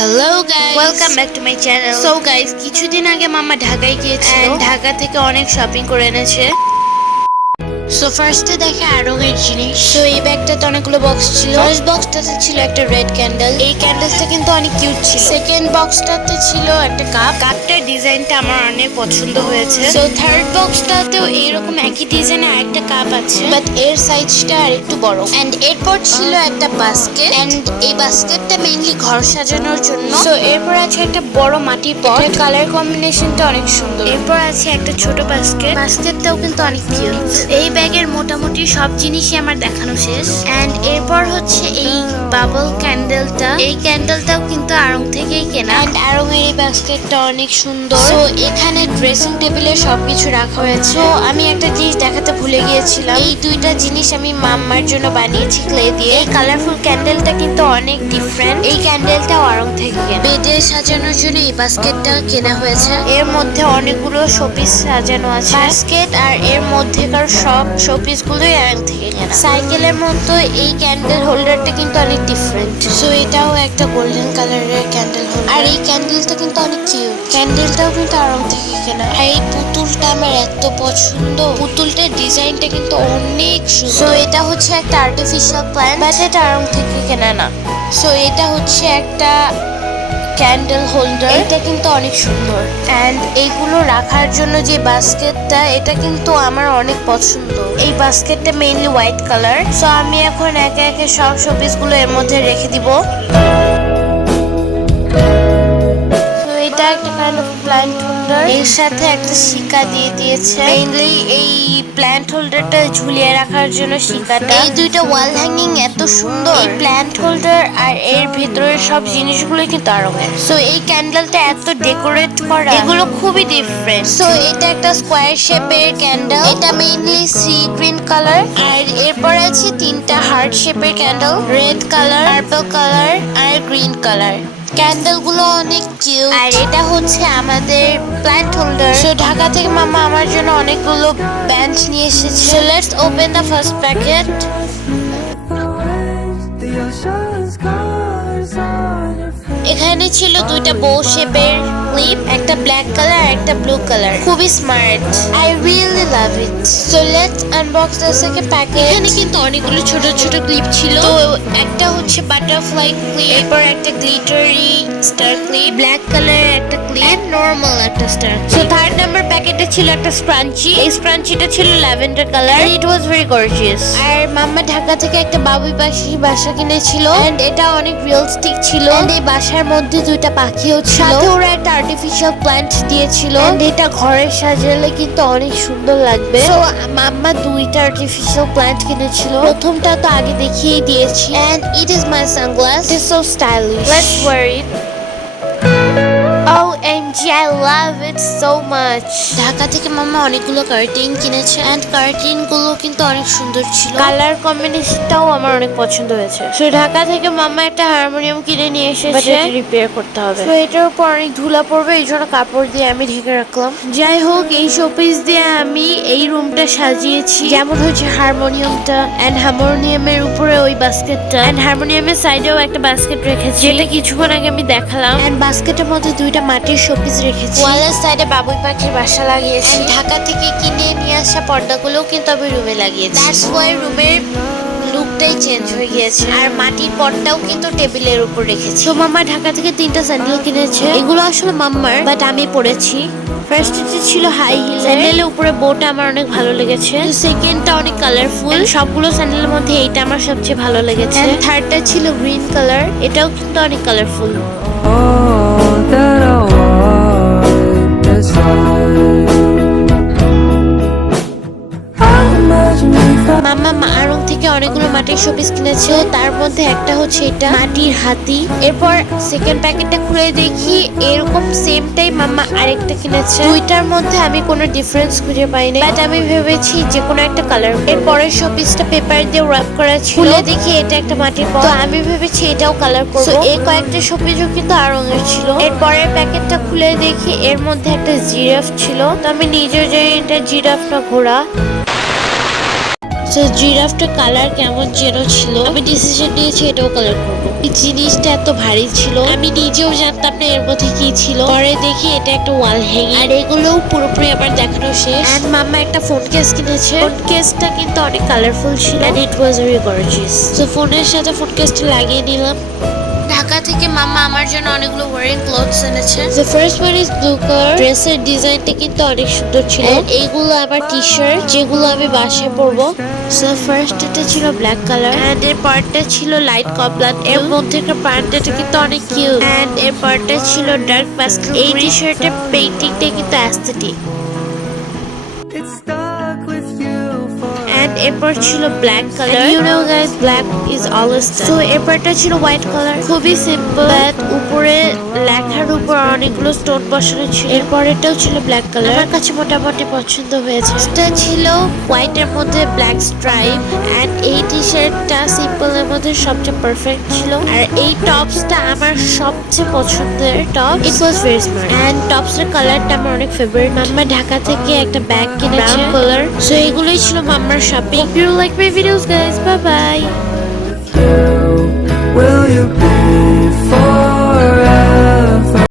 Hello guys, welcome back to my channel. So guys, কিছুদিন আগে মামা ঢাকায় গিয়েছিল, ঢাকা থেকে অনেক শপিং করে এনেছে। সো ফার্স্টে দেখে আরঙের জিনিস। সো এই ব্যাগটাতে অনেকগুলো বক্স ছিল। ফার্স্ট বক্সটাতে ছিল একটা রেড ক্যান্ডেল। এই ক্যান্ডেলটা কিন্তু অনেক কিউট ছিল। সেকেন্ড বক্সটাতে ছিল একটা কাপ। কাপটার ডিজাইনটা আমার অনেক পছন্দ হয়েছে। সো থার্ড বক্সটাতেও এইরকম একই ডিজাইনের আরেকটা কাপ আছে, বাট এর সাইজটা আর একটু বড়। এন্ড এরপর ছিল একটা বাস্কেট, এন্ড এই বাস্কেটটা মেইনলি ঘর সাজানোর জন্য। সো এরপর আছে একটা বড় মাটির পট, কালার কম্বিনেশনটা অনেক সুন্দর। এরপর আছে একটা ছোট বাস্কেট, বাস্কেটটাও কিন্তু অনেক কিউট। এই ব্যাগের মোটামুটি সব জিনিসই আমার দেখানো শেষ। এন্ড এরপর হচ্ছে এই বাবল ক্যান্ডেলটা। এই ক্যান্ডেলটাও কিন্তু আড়ং থেকেই কেনা। এন্ড আড়ংয়ের এই বাস্কেটটা অনেক সুন্দর। সো এখানে ড্রেসিং টেবিলে সবকিছু রাখা হয়েছে। তো আমি একটা জিনিস দেখাতে ভুলে গিয়েছিলাম। এই দুইটা জিনিস আমি মাম্মার জন্য বানিয়েছি ক্লে দিয়ে। এই কালারফুল ক্যান্ডেলটা কিন্তু অনেক ডিফারেন্ট। এই ক্যান্ডেলটাও আড়ং থেকে কেনা। বেডে সাজানোর জন্য এই বাস্কেটটা কেনা হয়েছে। এর মধ্যে অনেকগুলো শোপিস সাজানো আছে। বাস্কেট আর এর মধ্যেকার সব শোপিস গুলোই আড়ং থেকে কেনা। সাইকেলের মতো এই ক্যান্ডেল হোল্ডারটা কিন্তু অনেক ডিফারেন্ট। সো এটাও একটা গোল্ডেন কালারের ক্যান্ডেল হোল্ডার। আর এই ক্যান্ডেলটা কিন্তু অনেক কিউট। ক্যান্ডেলটাও কিন্তু আড়ং থেকে কেনা। আর এই পুতুলটা আমার এত পছন্দ। পুতুলটার ডিজাইনটা কিন্তু অনেক সুন্দর। সো এটা হচ্ছে একটা আর্টিফিশিয়াল প্ল্যান্ট, বাট এটা আড়ং থেকে কেনা না। সো এটা হচ্ছে একটা ক্যান্ডেল হোল্ডার। এটা কিন্তু অনেক সুন্দর। এন্ড এইগুলো রাখার জন্য যে বাস্কেটটা, এটা কিন্তু আমার অনেক পছন্দ। এই বাস্কেটটা মেইনলি হোয়াইট কালার। সো আমি এখন একে একে সব শোপিস গুলো এর মধ্যে রেখে দিব। এটা একটা কাইন্ড অফ প্ল্যান্ট হোল্ডার। এর সাথে একটা শিকা দিয়ে দিয়েছে। মেইনলি এই প্ল্যান্ট হোল্ডারটা ঝুলিয়ে রাখার জন্য শিকাটা। এই দুইটা ওয়াল হ্যাঙ্গিং এত সুন্দর। এই প্ল্যান্ট হোল্ডার আর এর ভিতরের সব জিনিসগুলো কিন্তু আড়ঙের। সো এই ক্যান্ডেলটা এত ডেকোরেট করা, এগুলো খুবই ডিফারেন্ট। সো এটা একটা স্কোয়ার শেপের ক্যান্ডেল। এটা মেইনলি সি গ্রিন কালার। আর এরপর আছে তিনটা হার্ট শেপের candle, red colour, purple colour আর গ্রিন কালার। ক্যান্ডেল গুলো অনেক কিউট। আর এটা হচ্ছে আমাদের প্ল্যান্ট হোল্ডার। সো ঢাকা থেকে মামা আমার জন্য অনেকগুলো বেঞ্চ নিয়ে এসেছে। So let's open the first packet. এখানে ছিল দুইটা বো শেপের ক্লিপ, একটা ব্ল্যাক কালার আর একটা ব্লু কালার। খুবই smart. I really love it. So let's unbox the second packet. এখানে কিন্তু অনেকগুলো ছোট ছোট ক্লিপ ছিল। তো একটা হচ্ছে বাটারফ্লাই ক্লিপ, এরপর একটা গ্লিটারি স্টার ক্লিপ, ব্ল্যাক কালারের একটা ক্লিপ এন্ড নরমাল একটা স্টার। সো থার্ড নাম্বার প্যাকেটে ছিল একটা স্ক্রাঞ্চি। এই স্ক্রাঞ্চিটা ছিল lavender colour. It was very gorgeous. আর মাম্মা ঢাকা থেকে একটা বাবুই পাখি বাসা কিনেছিল, এন্ড এটা অনেক রিয়েলিস্টিক ছিল। এন্ড এই বাসার মধ্যে দুইটা পাখিও ছিল। সাথে ওরা একটা আর্টিফিশিয়াল প্ল্যান্ট দিয়েছিল। এন্ড এটা ঘরে সাজালে কিন্তু অনেক সুন্দর লাগবে। সো মাম্মা দুইটা আর্টিফিশিয়াল প্ল্যান্ট কিনেছিল। প্রথমটা তো আগে দেখিয়ে দিয়েছি। And it is my sunglass. It is so stylish. Let's wear it. OMG, I love it so much. Dhaka থেকে মামা অনেকগুলো কার্টেন কিনেছে, এন্ড কার্টেন গুলো কিন্তু অনেক সুন্দর ছিল। কালার কম্বিনেশনটাও আমার অনেক পছন্দ হয়েছে। সো ঢাকা থেকে মামা একটা হারমোনিয়াম কিনে নিয়ে এসেছে, রিপেয়ার করতে হবে। তো এটার উপর অনেক ধুলা পড়বে, এই জন্য কাপড় দিয়ে আমি ঢেকে রাখলাম। যাই হোক, এই শোপিস দিয়ে আমি এই রুমটা সাজিয়েছি। যেমন হচ্ছে হারমোনিয়ামটা, এন্ড হারমোনিয়ামের উপরে ওই বাস্কেটটা, এন্ড হারমোনিয়ামের সাইডেও একটা বাস্কেট রেখেছি, যেটা কিছুক্ষণ আগে আমি দেখালাম। এন্ড বাস্কেটের মধ্যে দুইটা মাটির শোপিস রেখেছি। ওয়ালের সাইডে বাবুই পাখির বাসা লাগিয়েছি। ঢাকা থেকে কিনে নিয়ে আসা পর্দাগুলোও কিন্তু আমি রুমে লাগিয়েছি। দ্যাটস ওয়াই রুমের লুকটাই চেঞ্জ হয়ে গিয়েছে। আর মাটির পটটাও কিন্তু টেবিলের উপর রেখেছি। তো মাম্মা ঢাকা থেকে তিনটা স্যান্ডেল কিনেছে। এগুলো আসলে মাম্মার, বাট আমি পরেছি। ফার্স্টে ছিল হাই হিল। স্যান্ডেলের উপরে বোটা আমার অনেক ভালো লেগেছে। সেকেন্ডটা অনেক কালারফুল। সবগুলো স্যান্ডেলের মধ্যে এইটা আমার সবচেয়ে ভালো লেগেছে। থার্ডটা ছিল গ্রিন কালার। এটাও কিন্তু অনেক কালারফুল। মাম্মা আড়ং থেকে অনেকগুলো মাটির শোপিস কিনেছে। তার মধ্যে একটা হচ্ছে এটা মাটির হাতি। এরপর সেকেন্ড প্যাকেটটা খুলে দেখি এরকম সেম টাইপ মাম্মা আরেকটা কিনেছে। দুইটার মধ্যে আমি কোনো ডিফারেন্স খুঁজে পাইনি, বাট আমি ভেবেছি যে কোনো একটা কালার। এরপরের শোপিসটা পেপার দিয়ে র‍্যাপ করা ছিল। খুলে দেখি এটা একটা মাটির পট। তো আমি ভেবেছি এটাও কালার করব। এই কয়েকটা শোপিসও কিন্তু আড়ংয়ের ছিল। এরপরের প্যাকেটটা খুলে দেখি এর মধ্যে একটা জিরাফ ছিল। তো আমি নিজেও জানি এটা জিরাফ না ঘোড়া। সো জিরাফটা কালার কেমন যেন ছিল, আমি ডিসিশন নিয়েছি এটাও কালার করবো। এই জিনিসটা এত ভারী ছিল, আমি নিজেও জানতাম না এর মধ্যে কি ছিল। পরে দেখি এটা একটা ওয়াল হ্যাঙ্গিং, আর এগুলোও পুরোপুরি আমার দেখানো শেষ। এন্ড মাম্মা একটা ফোন কেস কিনেছে, ফোন কেসটা কিন্তু অনেক কালারফুল ছিল and it was very gorgeous. So ফোনের সাথে ফোন কেসটা লাগিয়ে নিলাম। ঢাকা থেকে মাম্মা আমার জন্য অনেকগুলো ওয়ারিং ক্লথস এনেছে। The first one is blue colour. ড্রেসের ডিজাইনটা কিন্তু অনেক সুন্দর ছিল। এইগুলো আমার টি শার্ট যেগুলো আমি বাসায় পরবো। সো ফার্স্ট এটা ছিল ব্ল্যাক কালার এন্ড এর পার্টটা ছিল লাইট কমলা, এর মধ্যেকার পার্টটা কিন্তু অনেক কিউট এন্ড এর পার্টটা ছিল ডার্ক প্যাস্টেল। এই টি শার্টের পেইন্টিংটা কিন্তু অ্যাস্থেটিক। এরপর ছিল black colour, you know guys black is always style. So এরপরটা ছিল হোয়াইট কালার, খুবই সিম্পল বাট উপরে লেখার উপর অনেকগুলো স্টোন বসানো ছিল। এরপরেটাও ছিল ব্ল্যাক কালার, আমার কাছে মোটামুটি পছন্দ হয়েছে। এটা ছিল হোয়াইট এর মধ্যে ব্ল্যাক স্ট্রাইপ এন্ড এই টি শার্টটা সিম্পল এর মধ্যে সবচেয়ে পারফেক্ট ছিল। আর এই টপসটা আমার সবচেয়ে পছন্দের top, it was very smart and টপসের কালারটা আমার অনেক ফেভারিট। মাম্মা ঢাকা থেকে একটা ব্যাগ কিনেছে ব্রাউন কালার। সো এগুলোই ছিল মাম্মার shopping. Hope you like my videos guys. Bye bye.